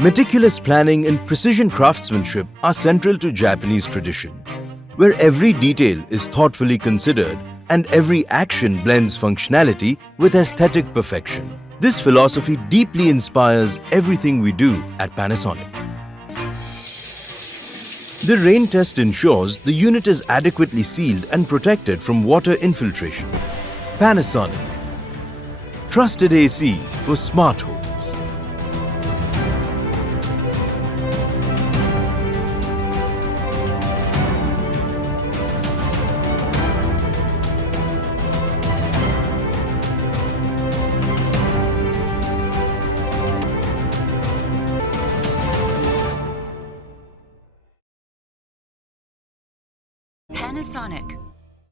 Meticulous planning and precision craftsmanship are central to Japanese tradition, where every detail is thoughtfully considered and every action blends functionality with aesthetic perfection. This philosophy deeply inspires everything we do at Panasonic. The rain test ensures the unit is adequately sealed and protected from water infiltration. Panasonic. Trusted AC for smart homes. Panasonic.